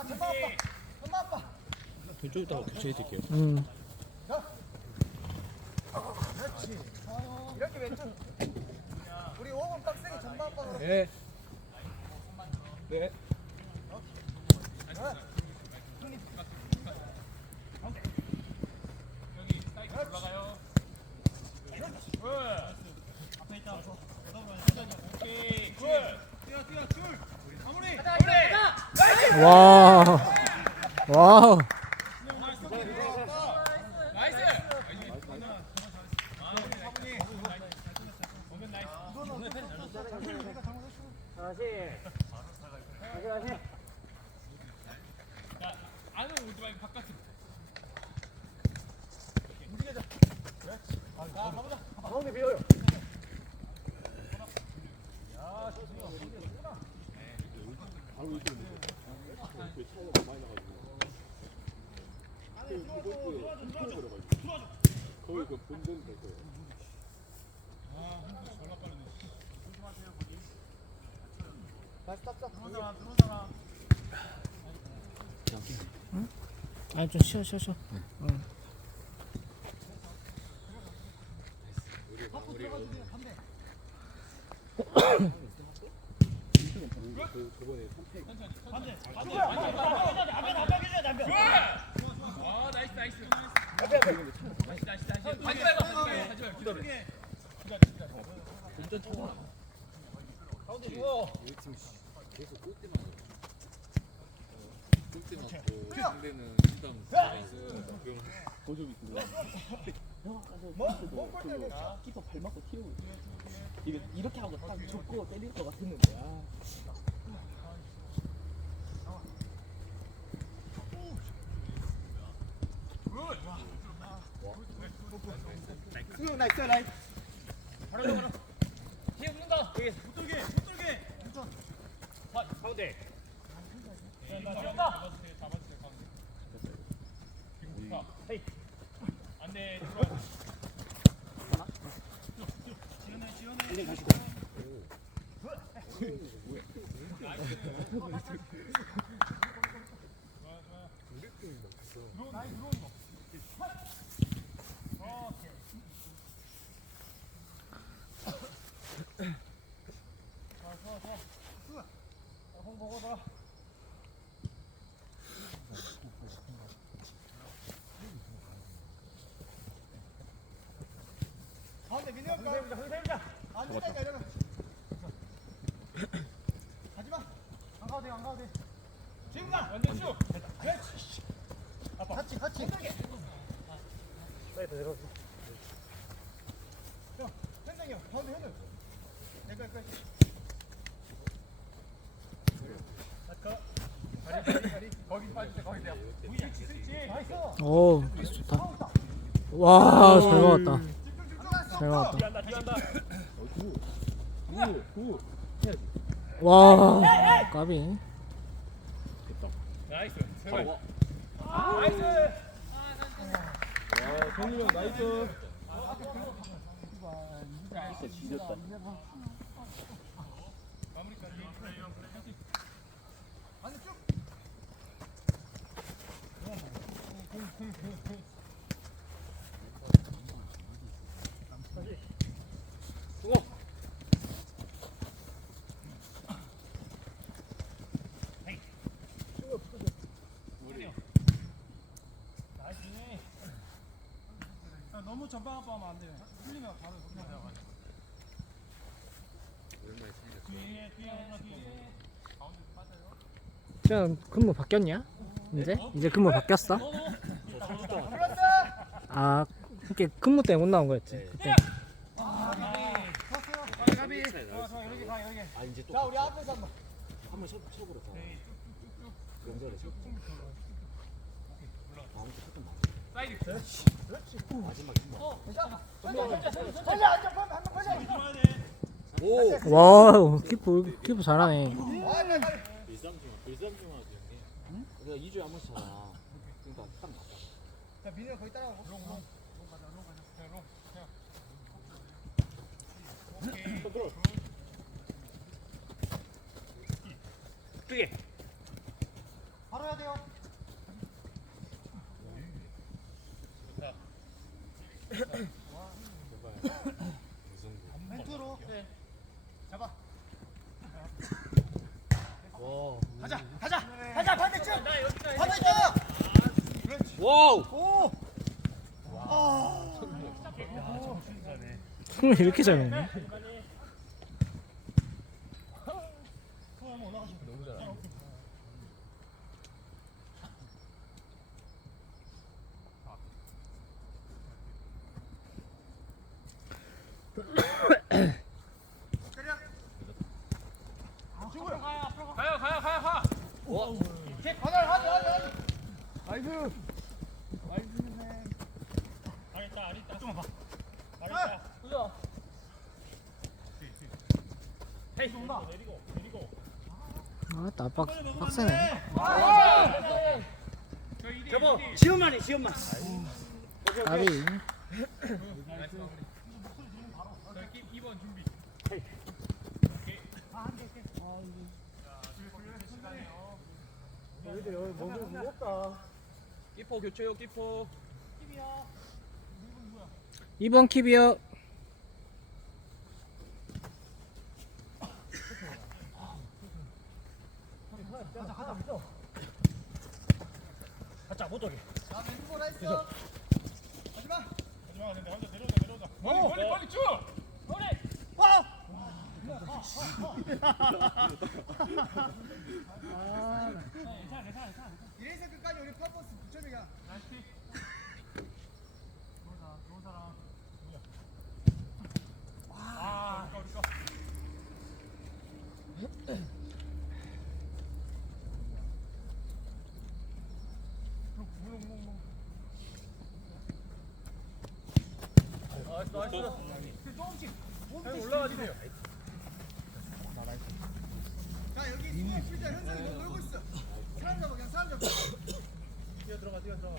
아 전방 아빠 왼쪽에다가 교체해 드릴게요. 음. 그렇지 이렇게 왼쪽 우리 5번 빡세게 전방 아빠로 네. 네. 와. 와. 가운데 비어요 거기 그 본전 될 거예요. 다시 딱 아니 좀 쉬어 쉬어 쉬어. 그 저번에 선택 본전 쳐봐. 가운데 비어 우리 팀 계속 골 때만 골 때만 그 상대는 일단 맞고 튀어오고 이게 이렇게 하고 딱 줬고 때릴 것 같았는데 아 가운데 민호 형 가운데 거기서 해보자 안 된다니까 이러면 가지마 안 가도 돼안 가도 돼 지금 가 완전 슛 그렇지 아빠 같이 같이 빨리 더 내려오세요 형 현장이 형 가운데 현장 내가 여기까지 다리 다리 다리 거기 빠지세요 거기 돼요 스위치 스위치 나이스 오 패스 좋다. 와, 잘 막았다. 잘. 구 와, 까비. 바로 나이스 와 성일 형 나이스 진짜 지렸다 안돼 쭉 너무 전방 압박하면 안 돼요. 풀리면 바로 그냥 뒤에 뒤에 뒤에 저 근무 바뀌었냐? 이제? 이제 근무 바뀌었어? 아, 이렇게 근무 때문에 못 나온 거였지. 그때. 쳤어요. 가비 가비. 좋아 좋아 여기 가 여기. 아 이제 또 자 우리 앞에서 한번. 한번 쳐 쳐버려서 명절에 쳐 다음 주 조금. 살려 살려 와, 키퍼, 키퍼 잘하네. 아 가비 가비. 일 멘트로 네. 잡아 가자 가자 가자 반대쪽 반대쪽 와우 오 아. 정말 이렇게 잘하네 나이스 알겠다 알겠다 좀만 봐 아! 알겠다 헤이 온다 내리고 내리고 아, 나 빡, 빡세네. 여보 지원만 해 지원만 까비. 2번 준비 여기도 여기 몸이 무겁다 키퍼 교체요 키퍼. 2번 킵이요. 가자 못 오게 자 왼쪽 나이스 하지마 하지마 근데 혼자 내려오자 내려오자 빨리 빨리 빨리 쭉 빨리 와! 괜찮아 괜찮아 괜찮아 이래서 끝까지 우리 퍼포스 붙여주자 아 우리가 우리가 올라가주세요 자 여기 수업 풀자 현상이 너 놀고 있어 사람 잡아 그냥 사람 잡아 뛰어 들어가 뛰어 들어가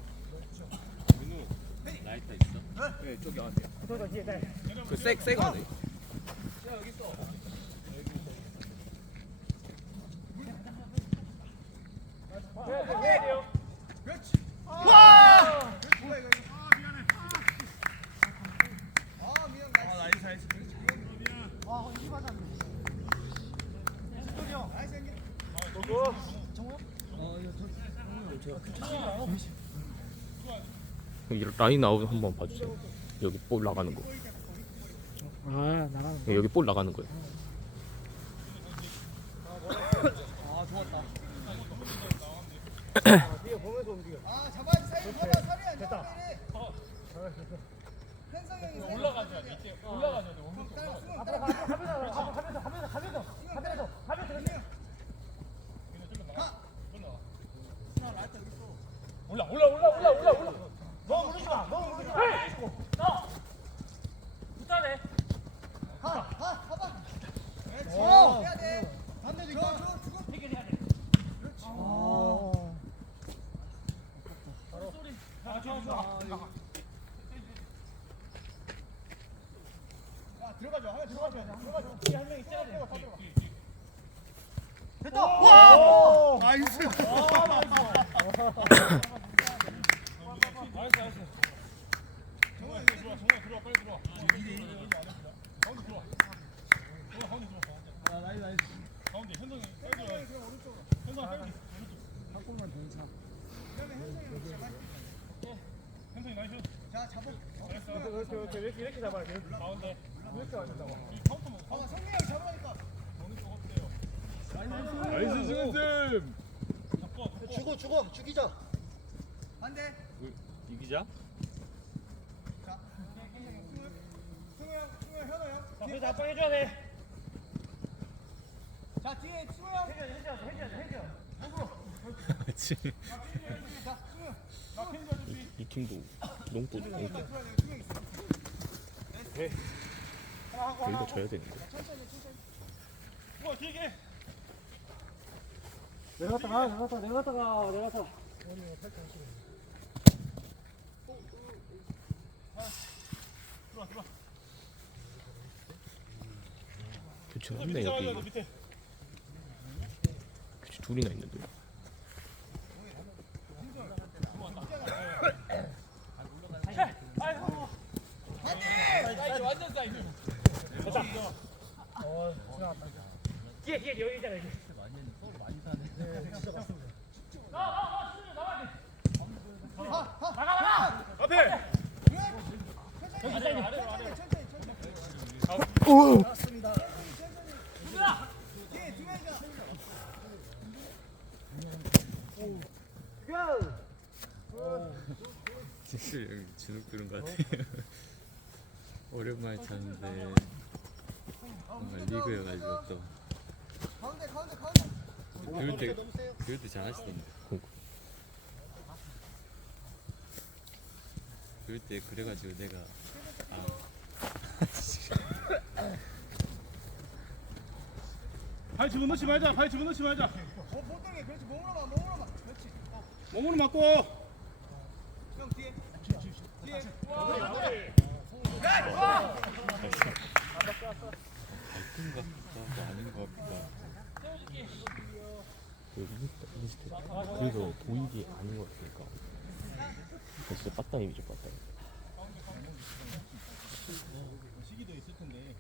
민우 라이터 있어? 네 저기 안에요. 그색 색 안에. 그렇지 와! 그렇지 뭐야 이거 아 미안해 아 미안 나이스 나이스 나이스 아 이기 맞았네 현석이 형 나이스 형님 여기 라인 아웃 한번 봐주세요. 여기 볼 나가는 거. 아, 나가는 거. 여기 볼 나가는 거예요. 아 잡아야지 사이 잡아 살이 안 잡아 이래 현석이 형이 살이 가면서 가면서 가면서 가면서 가면서 가면서 올라 올라 올라 올라 올라 됐다. 와! 나이스. 나이스 나이스 아, 나이스, 나이스. 이렇게 이렇게 이렇게 이렇게 잡아야 돼 가운데 이렇게 성민이 형 잡으라니까. 나이스 주고. 죽이자. 반대. 이기자. 자, 현석이 형, 승우. 승우 형, 승우 형, 현호 형. 자 뒤에 그래서 압박 해줘야 돼 자, 뒤에. 자, 승우 형. 나 캔줄 준비. 이 팀도 농도 농도 들어야 돼, 승우 형 있어. 여기가 져야 되는데. 우와 길게. 내려갔다가 내려갔다 내려갔다가. 내려갔다 괜찮네 여기 그치 둘이나 있는데. 진짜 여기 진흙 들은 것 같아요. 오랜만에 쳤는데 뭔가 리그여가지고 또 가운데 가운데 가운데 그럴 때 그럴 때 잘하시던데. 그럴 때 그래가지고 내가 아 발 집어넣지 말자. 발 집어넣지 말자. 어 보통에 그렇지 몸으로만 몸으로만 그렇지 어, 몸으로 맞고. 그래서 보이기 아닌 것 같으니까. 진짜 빠따임이죠, 빠따임. 시기도 있을 텐데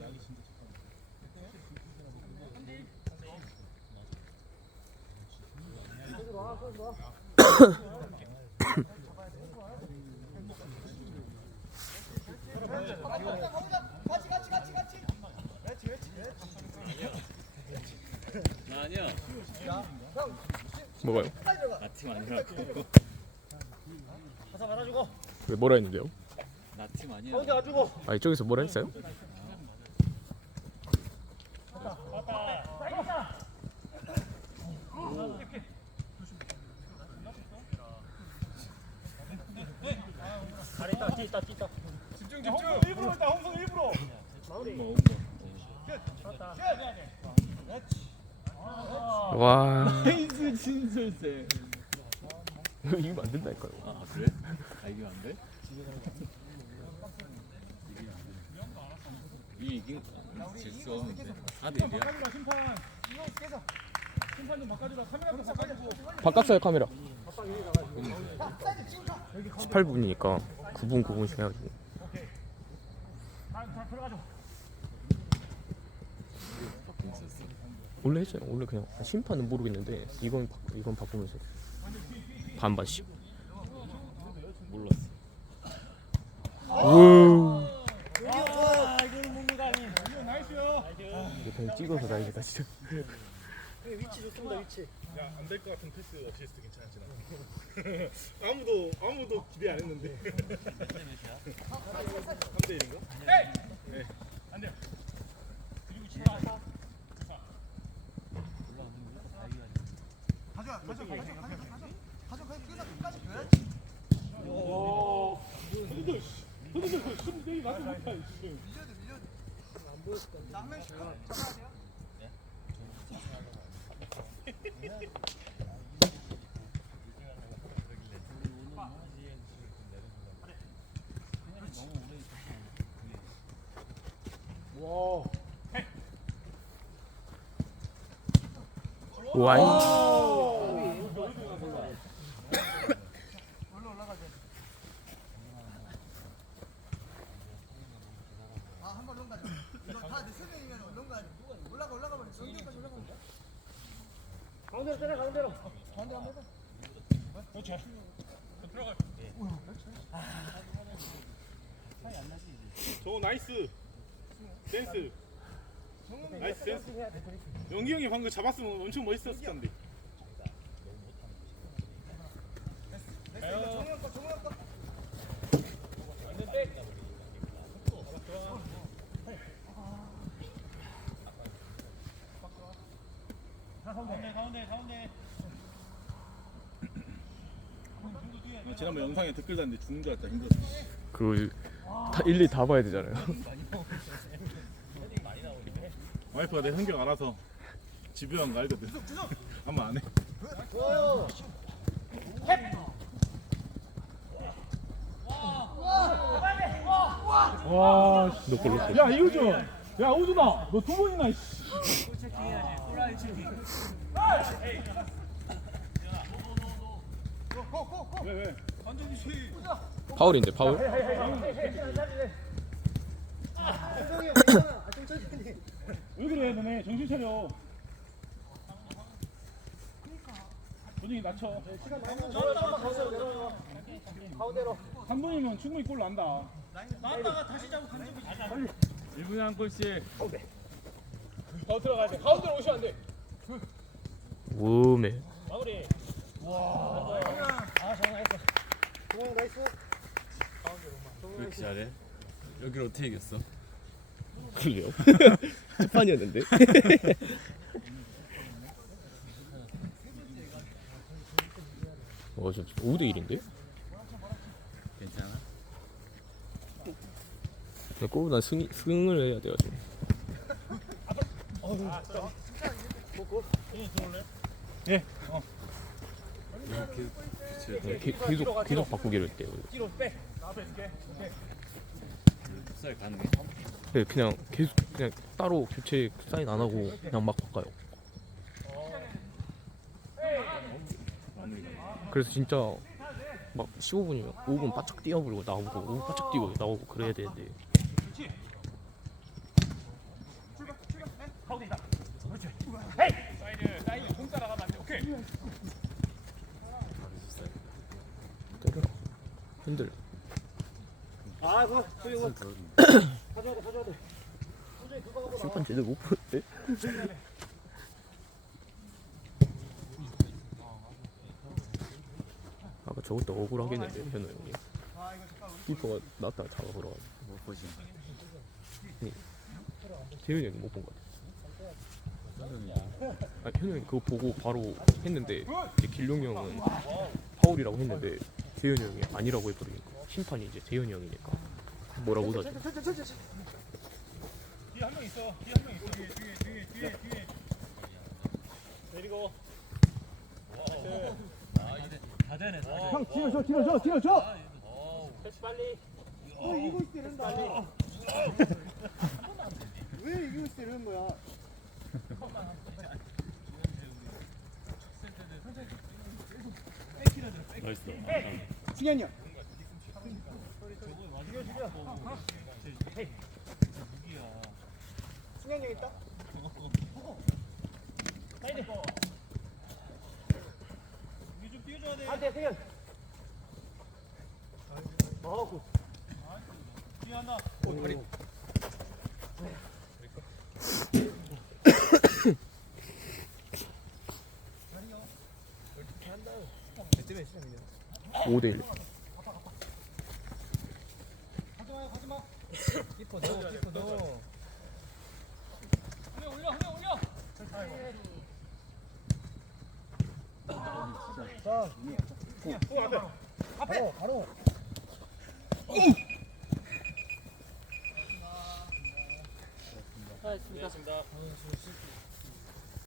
약이 진짜 같이 같이 같이 같이 그렇지 그렇지 그렇지 나 아니야 뭐가요? 나팀 아니라고 가서 말아주고 왜 뭐라 했는데요? 나팀 아니야 가운데 와주고 아, 이쪽에서 뭐라 했어요? 집중 집중. 일부러 했다. 홍성 일부러. 와. 페이스 진술세 이거 이기면 안 된다니까요. 아 그래? 아 이기면 안 돼? 이 이긴 질수 없는데 4대 1이야? 바꿔주라 심판. 심판 좀 바꿔주라. 카메라 좀 바꿔주고. 바꿨어요, 카메라. 18분이니까 9분, 9분씩 해가지고. 있었어 원래 했잖아요. 원래 그냥 심판은 모르겠는데 이건 바, 이건 바꾸면서 반반씩. 몰랐어 우. 이거 나이스요. 이거 그냥 찍어서 나이겠다 진짜. 위치 좋습니다 위치 야, 안 될 것 같은 패스 어시스트 괜찮았지 나. 아무도 아무도 기대 안 했는데. 3대 1인가? 네. 안 돼. 가 가져와 가져와 가져와 끝까지 잡아야 돼요 와이. 올라 올라가자 가자 이거 다내 세 명이면 롱 가야 올라가 올라가 버려 연결까지 올라가 버려 가운데로 때려 가운데로 가운데 한번 해봐 그렇지. 들어가. 저 나이스. 센스. 나이스 센스. 영기 형이 방금 잡았으면 엄청 멋있었을 텐데. 정우 형 거, 정우 형 거. 지난번 영상에 댓글 달는데 죽는 줄 알았다 힘들었어. 그 다 일일이 다 봐야 되잖아요. 와이프가 내 성격 알아서 집요한 거 알거든. 아마 안 해. 와, 노골 노골. 야 이우준, 야 우준아, 너 두 번이나. 씨. 파울인데 파울? 왜 그래 너네 정신 차려. 분위기 낮춰. 가운데로 3분이면 충분히 골 난다. 나왔다가 다시 잡고 감독이 1분에 한 골씩. 더 들어가야 돼. 가운데로 오시면 안 돼. 우메 마무리. 동영 나이스. 왜 이렇게 잘해? 여기를 어떻게 이겼어? 그래요? 첫 판이었는데? 와, 저 5대 1인데? 괜찮아? 꼬부 나 승, 승을 해야 돼가지고. 이 렇게 교체를 네, 게, 계속, 계속 바꾸기로 했대요. 뒤로 빼. 나 앞에 줄게. 오케이. 풋살 가능해? 네, 그냥 계속, 그냥 따로 교체 사인 안 하고 그냥 막 바꿔요. 그래서 진짜 막 15분이면 5분 바짝 뛰어버리고 나오고 5분 바짝 뛰고 나오고 그래야 되는데 있다. 그렇지. 헤이. 사이드, 사이드 공 따라가면 안 돼. 오케이. 풋살. 때려라. 흔들. 아, 그거 저기 이거 풋살 가져야 돼, 가져야 돼. 소중히 그거 하고 나와. 심판 제대로 못 보는데? 아까 저것도 억울하겠는데 현우 형이 키퍼가 나왔다가 잡아보러 가지고 못 보지. 재현이 형이 못 본 것 같아 아 현우 형이 그거 보고 바로 했는데 이제 길룡이 형은 파울이라고 했는데 재현이 형이 아니라고 해버리니까 심판이 이제 재현이 형이니까 뭐라고 하지 뒤에 한 명 있어. 뒤에 한 명 있어. 뒤에, 뒤에. 내리고. 형 뒤로 줘, 뒤로 줘, 뒤로 줘. 패스 빨리. 어, 이기고 있을 때 이런다. 왜 이기고 있을 때 이러는 거야? 나이스. 승현이 형. 승현이 형 있다. 사이 돼, 승현. 어, 굿. 뒤에 한다. 오 5대 1